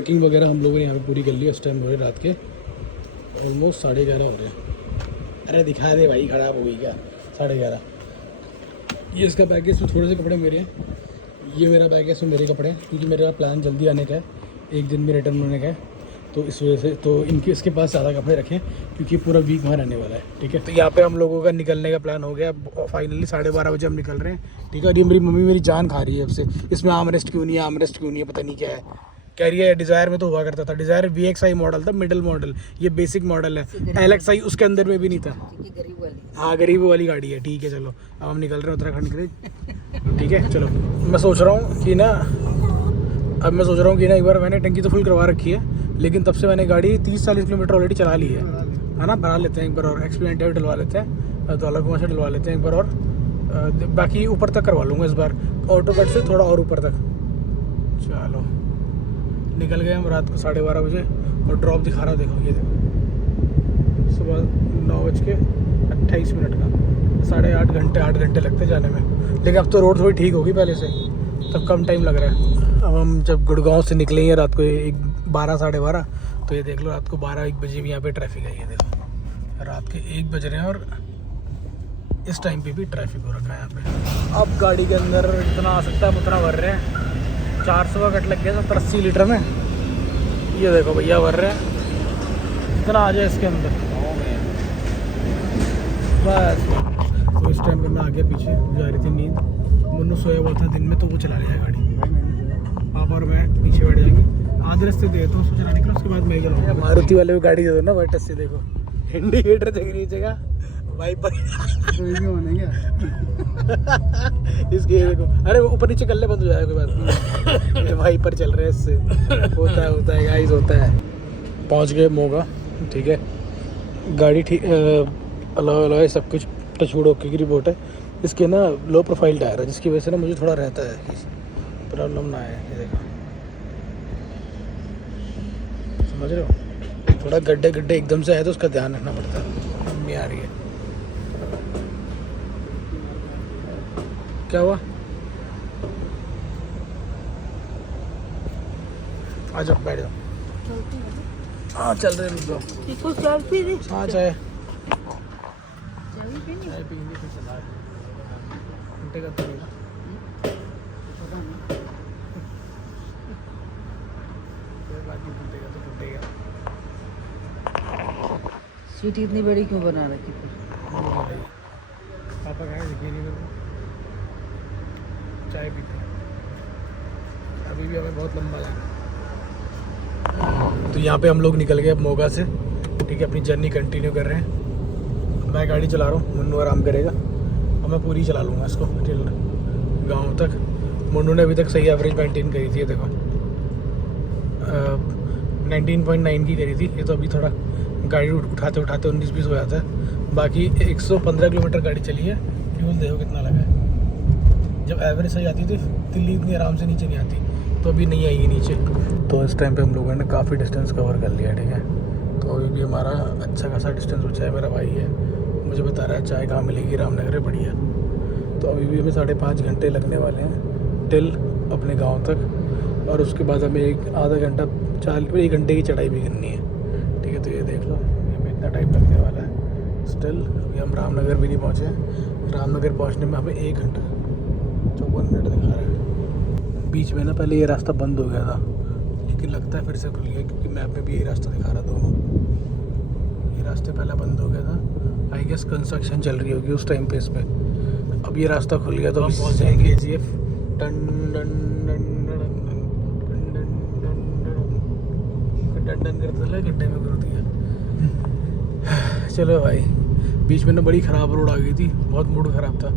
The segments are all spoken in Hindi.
पैकिंग वगैरह हम लोगों ने यहाँ पे पूरी कर ली। इस टाइम हो रहे रात के ऑलमोस्ट 11:30 हो रहे हैं। अरे दिखा दे भाई, ख़राब हो गई क्या? 11:30। ये इसका बैग है, इसमें थोड़े से कपड़े मेरे हैं। ये मेरा बैग है, इसमें मेरे कपड़े हैं, क्योंकि मेरा प्लान जल्दी आने का है, एक दिन में रिटर्न होने का है। तो इस वजह से तो इनके इसके पास ज़्यादा कपड़े रखें, क्योंकि पूरा वीक वहाँ रहने वाला है। ठीक है, तो यहाँ पे हम लोगों का निकलने का प्लान हो गया। फाइनली 12:30 बजे हम निकल रहे हैं। ठीक है, और ये मेरी मम्मी मेरी जान खा रही है अब से, इसमें आर्म रेस्ट क्यों नहीं है, आर्म रेस्ट क्यों नहीं है, पता नहीं क्या है। कह रही है डिज़ायर में तो हुआ करता था, डिज़ायर VXI मॉडल था, मिडिल मॉडल, ये बेसिक मॉडल है। LXI उसके अंदर में भी नहीं था। हाँ, गरीब वाली गाड़ी है। ठीक है, चलो अब हम निकल रहे हैं उत्तराखंड के लिए। ठीक है, चलो। मैं सोच रहा हूँ कि ना एक बार मैंने टंकी तो फुल करवा रखी है, लेकिन तब से मैंने गाड़ी 30-40 किलोमीटर ऑलरेडी चला ली है ना। भरा लेते हैं एक बार और, एक्सप्लेनेटिव डलवा लेते हैं, तो अलग से डलवा लेते हैं एक बार और, बाकी ऊपर तक करवा लूँगा इस बार, ऑटो कट से थोड़ा और ऊपर तक। चलो निकल गए हम रात को 12:30 बजे, और ड्रॉप दिखा रहा, देखो ये देखो, सुबह 9:28 का, 8 घंटे लगते जाने में। लेकिन अब तो रोड थोड़ी ठीक होगी पहले से, तब कम टाइम लग रहा है। अब हम जब गुड़गांव से निकले हैं रात को 12-12:30, तो ये देख लो रात को 12-1 बजे भी यहाँ पे ट्रैफिक है। ये देखो रात के 1 बज रहे हैं और इस टाइम पे भी ट्रैफिक हो रखा है यहाँ पे। अब गाड़ी के अंदर जितना आ सकता है उतना भर रहे हैं। 400 का कट लग गया 70-80 लीटर में। ये देखो भैया भर रहे हैं, जितना आ जाए इसके अंदर बस। तो इस टाइम पे मैं आ गया पीछे, जा रही थी नींद। मुन्नू सोया हुआ था दिन में, तो वो चला रहा है गाड़ी, पापा और मैं पीछे बैठ जाएंगे। आधे रास्ते दे तो उसको चलाने का, उसके बाद मैं चलाऊंगा। मारुति वाले भी गाड़ी दे दो ना वाइट से, देखो इंडिकेटर देख लीजिएगा, वाइपर होने क्या इसके, देखो अरे ऊपर नीचे कर ले, बंद हो जाएगा कोई बात। वाइपर चल रहे हैं इससे, होता है गाइस, होता है। पहुंच गए मोगा। ठीक है, गाड़ी ठीक, अलावा सब कुछ टचवुड ओके की रिपोर्ट है। इसके ना लो प्रोफाइल टायर है, जिसकी वजह से ना मुझे थोड़ा रहता है कि प्रॉब्लम ना आए। ये देखो, समझ रहे हो, थोड़ा गड्ढे एकदम से है तो उसका ध्यान रखना पड़ता है। मम्मी आ रही है, क्या हुआ? आ जाओ, बैठ जाओ। हाँ चल रहे हैं, हाँ चाय पीने फिर चला घंटे का तरीका। बाकी टूटेगा तो टूटेगा। स्वीटी इतनी बड़ी क्यों बना रखी फिर? पापा खाए दिखिए नहीं मेरे को। चाय पीते हैं, अभी भी हमें बहुत लंबा जाना है। तो यहाँ पे हम लोग निकल गए अब मोगा से। ठीक है, अपनी जर्नी कंटिन्यू कर रहे हैं। मैं गाड़ी चला रहा हूँ, मुन्नू आराम करेगा, और मैं पूरी चला लूँगा इसको टिल गाँव तक। मुन्नू ने अभी तक सही एवरेज मेंटेन करी थी, देखो 19.9 की करी थी। ये तो अभी थोड़ा गाड़ी उठाते 19-20 हो जाता है। बाकी 115 किलोमीटर गाड़ी चली है। फ्यूल देखो कितना लगा है। जब एवरेज सही आती थी दिल्ली इतनी आराम से नीचे नहीं आती, तो अभी नहीं आएगी नीचे। तो इस टाइम पे हम लोगों ने काफ़ी डिस्टेंस कवर कर लिया। ठीक है, तो अभी भी हमारा अच्छा खासा डिस्टेंस बचा है। मेरा भाई है, मुझे बता रहा है चाय कहाँ मिलेगी, रामनगर है, बढ़िया। तो अभी भी हमें 5.5 घंटे लगने वाले हैं टिल अपने गाँव तक, और उसके बाद हमें एक घंटे की चढ़ाई भी करनी है। ठीक है, तो ये देख लो हमें इतना टाइम लगने वाला है। स्टिल अभी हम रामनगर भी नहीं पहुँचे हैं। रामनगर पहुँचने में हमें 1 घंटा 54 मिनट दिखा रहा है। बीच में ना पहले ये रास्ता बंद हो गया था, लेकिन लगता है फिर से खुल गया, क्योंकि मैप में भी यही रास्ता दिखा रहा दोनों। ये रास्ते पहले बंद हो गया था, आई गेस कंस्ट्रक्शन चल रही होगी उस टाइम पे इस पर। अब ये रास्ता खुल गया तो हम पहुँच जाएंगे KGF। डन करते चले, गड्ढे में कर दिया। चलो भाई, बीच में ना बड़ी ख़राब रोड आ गई थी, बहुत मूड ख़राब था,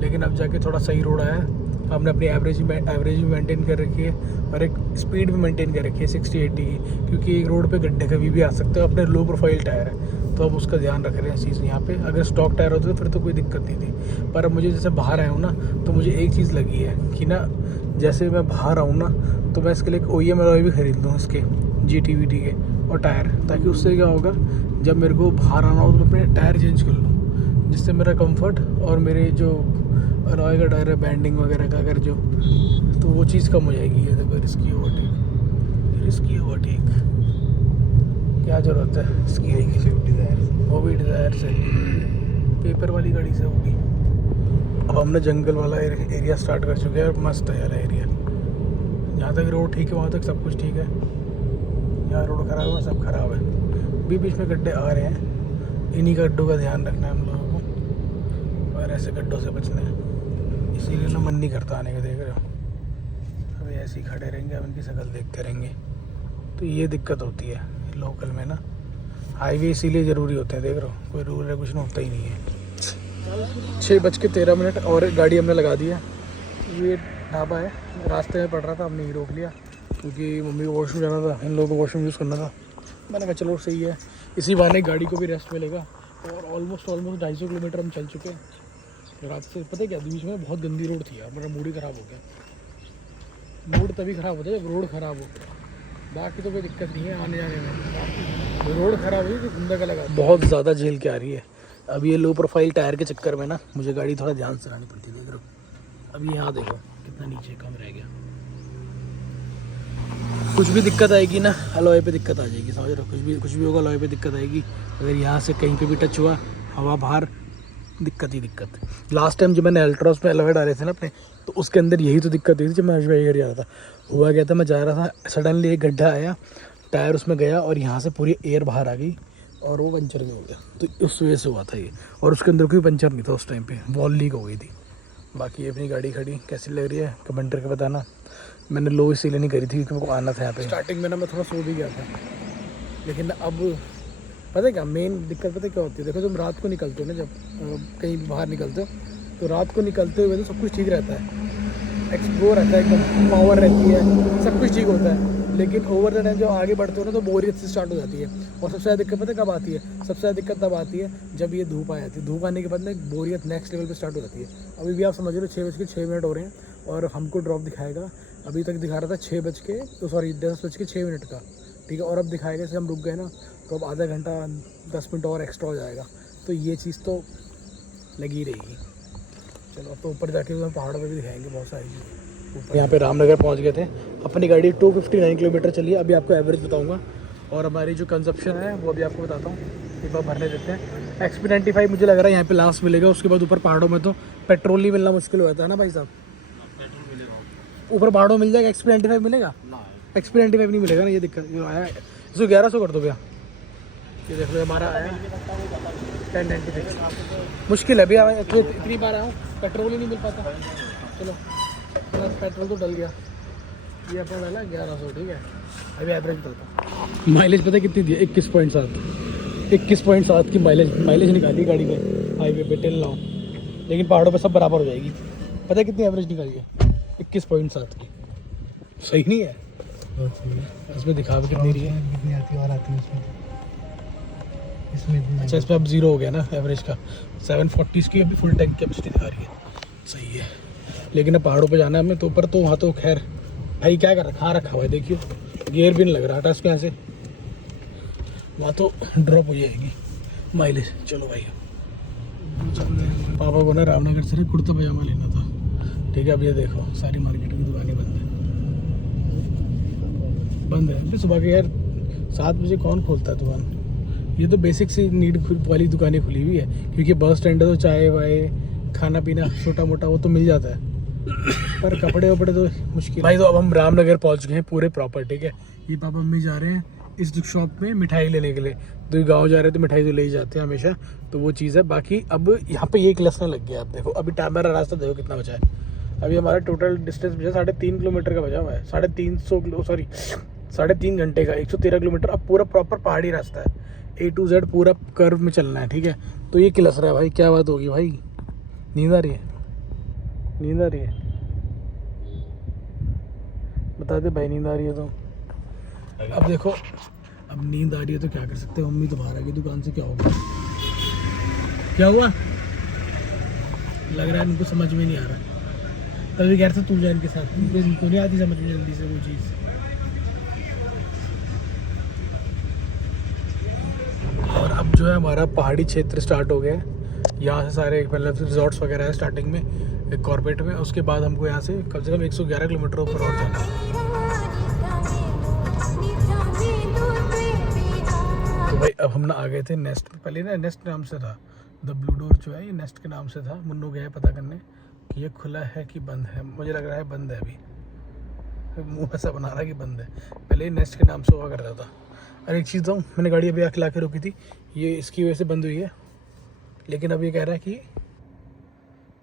लेकिन अब जाके थोड़ा सही रोड आया। हमने अपनी एवरेज भी मेंटेन कर रखी है, और एक स्पीड भी मेंटेन कर रखी है 60-80 की, क्योंकि एक रोड पे गड्ढे कभी भी आ सकते हो। अपने लो प्रोफाइल टायर है, तो अब उसका ध्यान रख रहे हैं इस चीज़। यहाँ पे अगर स्टॉक टायर होते तो फिर तो कोई दिक्कत नहीं थी, पर अब मुझे जैसे बाहर आया हूँ ना, तो मुझे एक चीज़ लगी है कि ना, जैसे मैं बाहर आऊँ ना, तो मैं इसके लिए OEM एलॉय भी ख़रीद लूँ, इसके GT-VT के और टायर, ताकि उससे क्या होगा, जब मेरे को बाहर आना हो तो मैं अपने टायर चेंज कर लूँ, जिससे मेरा कंफर्ट और मेरे जो अलॉय का टायर है, बैंडिंग वगैरह का अगर जो, तो वो चीज़ कम हो जाएगी। ये देखो इसकी ओवरटेक सर्विस की हुआ ठीक, क्या जरूरत है इसकी की, वो भी डिज़ायर से पेपर वाली गाड़ी से होगी। अब हमने जंगल वाला एरिया स्टार्ट कर चुके हैं, मस्त है यार एरिया। जहाँ तक रोड ठीक है वहाँ तक सब कुछ ठीक है, यहाँ रोड ख़राब है सब ख़राब है, बीच में गड्ढे आ रहे हैं, इन्हीं गड्ढों का ध्यान रखना है हम लोगों को और ऐसे गड्ढों से बचना है, इसीलिए ना मन नहीं करता आने का। देख रहे हो अभी ऐसे ही खड़े रहेंगे, अब इनकी शक्ल देखते रहेंगे, तो ये दिक्कत होती है लोकल में ना। हाईवे इसीलिए ज़रूरी होते हैं, देख रहे हो कोई रूल रेगुलेशन होता ही नहीं है। 6:13 और गाड़ी हमने लगा दी है। ये ढाबा है, रास्ते में पड़ रहा था, हमने ही रोक लिया क्योंकि मम्मी को वॉशरूम जाना था, इन लोगों को वॉशरूम यूज़ करना था। मैंने कहा चलो सही है, इसी बहाने गाड़ी को भी रेस्ट मिलेगा। और ऑलमोस्ट 250 किलोमीटर हम चल चुके हैं रात से। पता है क्या, बीच में बहुत गंदी रोड थी यार, मेरा मूड ही ख़राब हो गया। मूड तभी ख़राब होता है जब रोड ख़राब हो गया, बाकी तो कोई दिक्कत नहीं है आने जाने में। रोड ख़राब हुई तो धुंधा का लगा, बहुत ज़्यादा झेल के आ रही है। अब ये लो प्रोफाइल टायर के चक्कर में ना मुझे गाड़ी थोड़ा ध्यान से चलानी पड़ती है। देख रहे हो अभी यहाँ देखो कितना नीचे कम रह गया। कुछ भी दिक्कत आएगी ना अलॉय पे दिक्कत आ जाएगी, समझ रहे हो, कुछ भी होगा अलॉय पे दिक्कत आएगी। अगर यहाँ से कहीं पे भी टच हुआ, हवा बाहर, दिक्कत ही दिक्कत। लास्ट टाइम जब मैंने अल्ट्रॉस में अलॉय डाले थे ना अपने, तो उसके अंदर यही तो दिक्कत हुई थी। जब मैं अजमेर घर जा रहा था, हुआ क्या था, मैं जा रहा था, सडनली एक गड्ढा आया, टायर उसमें गया और यहाँ से पूरी एयर बाहर आ गई और वो पंचर भी हो गया। तो उस वजह से हुआ था ये, और उसके अंदर कोई पंचर नहीं था उस टाइम पे, वॉल लीक हो गई थी। बाकी अपनी गाड़ी खड़ी कैसी लग रही है कमेंट करके बताना। मैंने लो इसीलिए नहीं करी थी क्योंकि मेरे को आना था यहाँ पे। स्टार्टिंग में ना मैं थोड़ा सो भी गया था, लेकिन अब पता है क्या मेन दिक्कत पता है क्या होती है। देखो तुम रात को निकलते हो ना, जब कहीं बाहर निकलते हो, तो रात को निकलते हुए तो सब कुछ ठीक रहता है, एक्सप्लोर रहता है, एकदम पावर रहती है, सब कुछ ठीक होता है। लेकिन ओवर द टाइम जब आगे बढ़ते हो ना तो बोरियत से स्टार्ट हो जाती है। और सबसे ज़्यादा दिक्कत पता है कब आती है, सबसे ज़्यादा दिक्कत तब आती है जब ये धूप आ जाती है। धूप आने के बाद ना बोरियत नेक्स्ट लेवल पे स्टार्ट हो जाती है। अभी भी आप समझ लो 6:06 हो रहे हैं और हमको ड्रॉप दिखाएगा, अभी तक दिखा रहा था 10:06 का, ठीक है। और अब दिखाएगा जैसे हम रुक गए ना, तो अब आधा घंटा 10 मिनट और एक्स्ट्रा हो जाएगा, तो ये चीज़ तो लगी रहेगी। चलो अब तो ऊपर जाके तो हम पहाड़ों पे भी दिखाएंगे बहुत सारी चीज़ें। यहाँ पे रामनगर पहुँच गए थे, अपनी गाड़ी 259 किलोमीटर चली है। अभी आपको एवरेज बताऊँगा और हमारी जो कंजप्शन है वो अभी आपको बताता हूँ। एक बार भरने देते हैं। XP 95 मुझे लग रहा है यहाँ पे लास्ट मिलेगा, उसके बाद ऊपर पहाड़ों में तो पेट्रोल ही मिलना मुश्किल हो जाता है ना भाई साहब। ऊपर पहाड़ों मिल जाएगा, XP 95 मिलेगा? XP 95 नहीं मिलेगा ना, ये दिक्कत जो आया। इसको 1100 कर दो भैया। ये देख लो हमारा आया 1096, मुश्किल है भैया, इतनी बार आया हूँ पेट्रोल ही नहीं मिल पाता। चलो प्लस पेट्रोल तो डल गया, ये अपना डाला 1100, ठीक है। अभी एवरेज बताता, माइलेज पता है कितनी दी है? 21.7 की माइलेज निकाली गाड़ी में हाईवे पे टिल नाउ, लेकिन पहाड़ों पे सब बराबर हो जाएगी। पता है कितनी एवरेज निकाली है? 21.7 की। सही नहीं है? इसमें दिखा भी कितनी रही है, कितनी आती है और आती है इसमें। अच्छा इसमें अब 0 हो गया ना एवरेज का, 740 की अभी फुल टैंक कैपेसिटी दिखा रही है, सही है। लेकिन अब पहाड़ों पे जाना है हमें, तो ऊपर तो वहाँ तो खैर भाई क्या कर रखा हुआ है, देखियो गियर भी नहीं लग रहा था इसके यहाँ से, वहाँ तो ड्रॉप हो जाएगी माइलेज। चलो भाई पापा को ना रामनगर से कुर्ता पजामा लेना था, ठीक है। अब ये देखो सारी मार्केट की दुकानें बंद है फिर सुबह के यार 7 बजे कौन खोलता है दुकान। ये तो बेसिक सी नीड वाली दुकानें खुली हुई है, क्योंकि बस स्टैंड है तो चाय वाय खाना पीना छोटा मोटा वो तो मिल जाता है, पर कपड़े वपड़े तो मुश्किल भाई। तो अब हम रामनगर पहुंच गए हैं पूरे प्रॉपर, ठीक है। ये पापा मम्मी जा रहे हैं इस शॉप में मिठाई लेने के लिए, तो गांव जा रहे हैं तो मिठाई तो ले ही जाते हैं हमेशा, तो वो चीज़ है। बाकी अब यहाँ पे ये क्लसने लग गया, आप देखो अभी हमारा रास्ता देखो कितना बचा है। अभी हमारा टोटल डिस्टेंस बचा 3.5 किलोमीटर का बचा हुआ है, 3.5 घंटे का 113 किलोमीटर। अब पूरा प्रॉपर पहाड़ी रास्ता है, A to Z पूरा कर्व में चलना है, ठीक है। तो ये क्लस रहा है भाई, क्या बात होगी भाई। नींद आ रही है, नींद आ रही है, बता दे भाई नींद आ रही है तो। अब देखो अब नींद आ रही है तो क्या कर सकते हैं, मम्मी तो बाहर आ गई दुकान से, क्या होगा, क्या हुआ लग रहा है इनको समझ में नहीं आ रहा। तभी कह रहे थे तू जा इनके साथ, इनको नहीं आती समझ में जल्दी से वो चीज़। और अब जो है हमारा पहाड़ी क्षेत्र स्टार्ट हो गया है, यहाँ से सारे मतलब रिजॉर्ट्स वगैरह है स्टार्टिंग में एक कॉर्बेट में, उसके बाद हमको यहाँ से कम 111 किलोमीटर ऊपर और जाना है। अब हम ना आ गए थे नेस्ट में। पहले ना नेस्ट नाम से था, द ब्लू डोर जो है ये नेस्ट के नाम से था। मुन्नू गया पता करने कि ये खुला है कि बंद है। मुझे लग रहा है बंद है, अभी मुँह ऐसा बना रहा है कि बंद है। पहले ये नेस्ट के नाम से हुआ करता था। और एक चीज़ बताऊँ, मैंने गाड़ी अभी आके ला के रोकी थी, ये इसकी वजह से बंद हुई है। लेकिन अब ये कह रहा है कि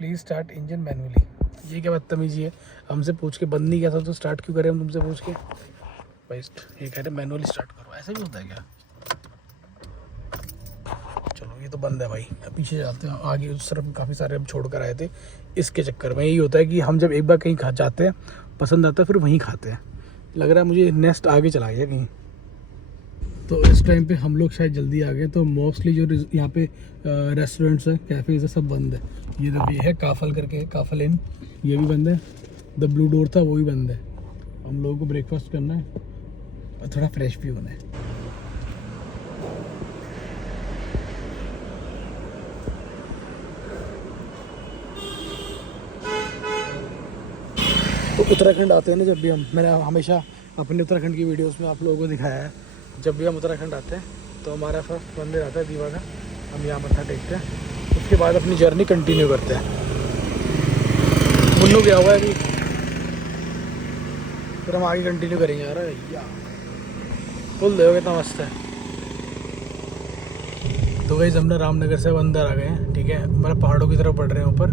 प्लीज़ स्टार्ट इंजन मैनुअली। ये क्या बदतमीजी है, हमसे पूछ के बंद नहीं किया था तो स्टार्ट क्यों करें हम तुमसे पूछ के। भाई ये कह रहे मैनुअली स्टार्ट करो, ऐसा भी होता है क्या। चलो ये तो बंद है भाई। अब पीछे जाते हैं, आगे उस तरफ काफ़ी सारे हम छोड़ कर आए थे। इसके चक्कर में यही होता है कि हम जब एक बार कहीं खा जाते हैं, पसंद आता है, फिर वहीं खाते हैं। लग रहा है मुझे नेस्ट आगे चला गया कहीं। तो इस टाइम पे हम लोग शायद जल्दी आ गए, तो मोस्टली जो यहाँ पे रेस्टोरेंट्स हैं, कैफ़ेज़ है, सब बंद है। ये देखो ये है काफल करके, काफल इन, ये भी बंद है। द ब्लू डोर था वो भी बंद है। हम लोगों को ब्रेकफास्ट करना है और थोड़ा फ्रेश भी होना है। तो उत्तराखंड आते हैं ना जब भी हम, मैंने हमेशा अपने उत्तराखंड की वीडियोस में आप लोगों को दिखाया है, जब भी हम उत्तराखंड आते हैं तो हमारा फर्स्ट मंदिर आता है दीवा का, हम यहाँ मत्था टेकते हैं। उसके बाद अपनी जर्नी कंटिन्यू करते हैं। मुन्नू गया हुआ है अभी, फिर हम आगे कंटिन्यू करेंगे। यार भैया पुल देखो कितना मस्त है। तो गाइस हमने रामनगर से अंदर आ गए हैं, ठीक है। मतलब पहाड़ों की तरफ बढ़ रहे हैं ऊपर।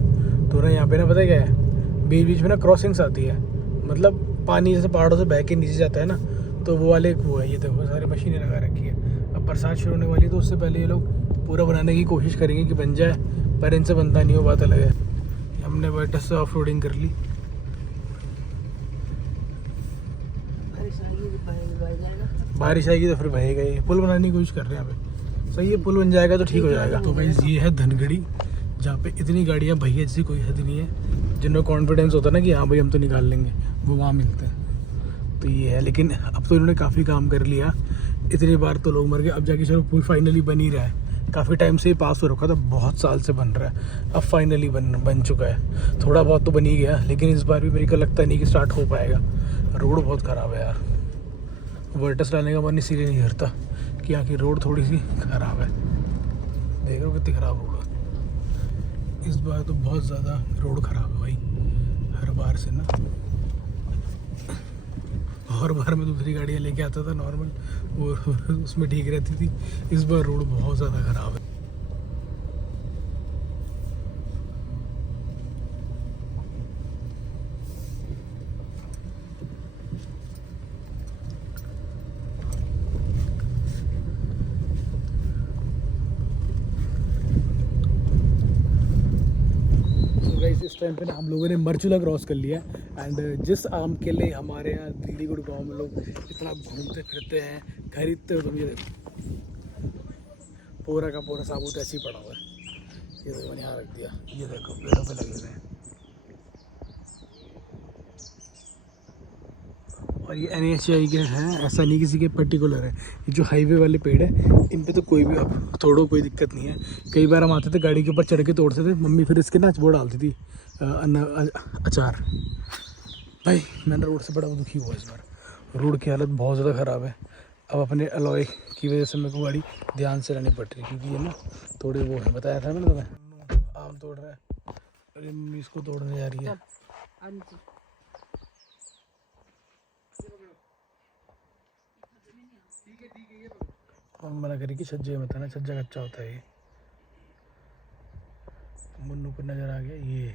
तो ना यहाँ पे ना पता क्या है, बीच बीच में ना क्रॉसिंग्स आती है, मतलब पानी जैसे पहाड़ों से बह के नीचे जाता है ना, तो वो वाले वो है। ये देखो सारी मशीनें लगा रखी है। अब बरसात शुरू होने वाली है तो उससे पहले ये लोग पूरा बनाने की कोशिश करेंगे कि बन जाए, पर इनसे बनता नहीं हो, बात अलग है। हमने वेटस से ऑफ रोडिंग कर ली। बारिश आएगी तो फिर बहेगा। ये पुल बनाने की कोशिश कर रहे हैं यहाँ पे। सही है, पुल बन जाएगा तो ठीक हो जाएगा। तो भाई ये है धनगढ़ी, जहाँ पे इतनी गाड़ियाँ भैया जैसी कोई हद नहीं है। जिनको कॉन्फिडेंस होता है ना कि हाँ भाई हम तो निकाल लेंगे, वो वहाँ मिलते हैं। तो ये है, लेकिन अब तो इन्होंने काफ़ी काम कर लिया। इतनी बार तो लोग मर गए, अब जाके चलो पुल फाइनली बन ही रहा है। काफ़ी टाइम से ही पास हो रखा था, बहुत साल से बन रहा है, अब फाइनली बन चुका है। थोड़ा बहुत तो बन ही गया, लेकिन इस बार भी मेरे को लगता नहीं कि स्टार्ट हो पाएगा। रोड बहुत ख़राब है यार, वर्टस डालने का मन इसीलिए नहीं करता कि यहाँ की रोड थोड़ी सी ख़राब है। देख रहे हो कितनी ख़राब रोड है इस बार, तो बहुत ज़्यादा रोड ख़राब है भाई हर बार से ना। हर बार मैं दूसरी गाड़ियाँ लेके आता था नॉर्मल, वो उसमें ठीक रहती थी। इस बार रोड बहुत ज़्यादा ख़राब है। इस टाइम पे ना हम लोगों ने मरचूला क्रॉस कर लिया है। एंड जिस आम के लिए हमारे यहाँ दिल्ली गुड़गांव में लोग इतना घूमते फिरते हैं, खरीदते हो, तुम ये देखो पूरा का पूरा साबुत ऐसे ही पड़ा हुआ है। ये देखो मैंने यहाँ रख दिया, ये देखो पेड़ों पे लगे हुए हैं। और ये NHAI के हैं, ऐसा नहीं किसी के पर्टिकुलर है। ये जो हाईवे वाले पेड़ है इन पे तो कोई भी आप तोड़ो, कोई दिक्कत नहीं है। कई बार हम आते थे गाड़ी के ऊपर चढ़ के तोड़ते थे, मम्मी फिर इसके ना वो डालती थी अचार। भाई मैंने रोड से बड़ा दुखी हुआ इस बार, रोड की हालत बहुत ज़्यादा ख़राब है। अब अपने अलॉय की वजह से मेरे को गाड़ी ध्यान से रहनी पड़ रही, क्योंकि ये ना थोड़े वो है, बताया था मैंने तुम्हें। आम तोड़ रहा है, अरे मम्मी इसको तोड़ने जा रही है। मना करी कि छज्जे में था ना, छज्जा कच्चा होता है। ये मुन्नू को नज़र आ गया ये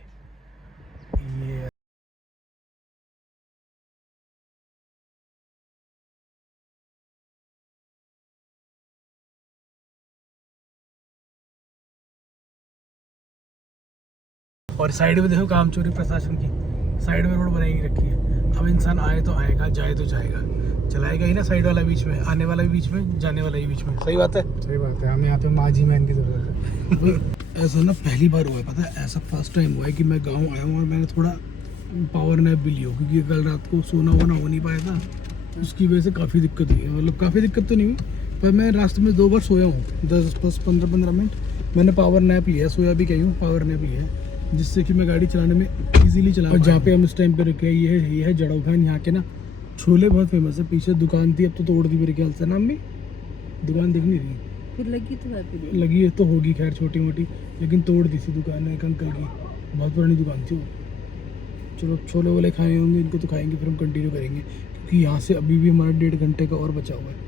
और साइड में देखो कामचोरी प्रशासन की, साइड में रोड बनाई रखी है। अब इंसान आए तो आएगा, जाए तो जाएगा, चलाएगा ही ना। साइड वाला बीच में, आने वाला भी बीच में, जाने वाला ही बीच में। सही बात है, सही बात है। हमें यहाँ पे माजी मैन की जरूरत है। ऐसा ना पहली बार हुआ है, पता है, ऐसा फर्स्ट टाइम हुआ है कि मैं गाँव आया हूँ और मैंने थोड़ा पावर नैप भी लिया, क्योंकि कल रात को सोना वोना हो नहीं पाया था, उसकी वजह से काफ़ी दिक्कत हुई है। मतलब काफ़ी दिक्कत तो नहीं हुई, पर मैं रास्ते में 2 बार सोया हूँ, 10-15 मिनट मैंने पावर नैप लिया। सोया भी कहीं हूँ, पावर नैप लिया है, जिससे कि मैं गाड़ी चलाने में इजीली चला। और जहाँ पे हम इस टाइम पे रुके हैं ये है जड़ों खान। यहाँ के ना छोले बहुत फेमस है। पीछे दुकान थी, अब तो तोड़ दी मेरे ख्याल से। नाम भी दुकान दिख नहीं रही। फिर लगी तो हैप्पी डे लगी है तो होगी खैर छोटी मोटी, लेकिन तोड़ दी थी दुकान है एक अंकल की, बहुत पुरानी दुकान थी वो। चलो छोले वोले खाए होंगे, इनको तो खाएंगे, फिर हम कंटिन्यू करेंगे क्योंकि यहाँ से अभी भी हमारा 1.5 घंटे का और बचा हुआ है।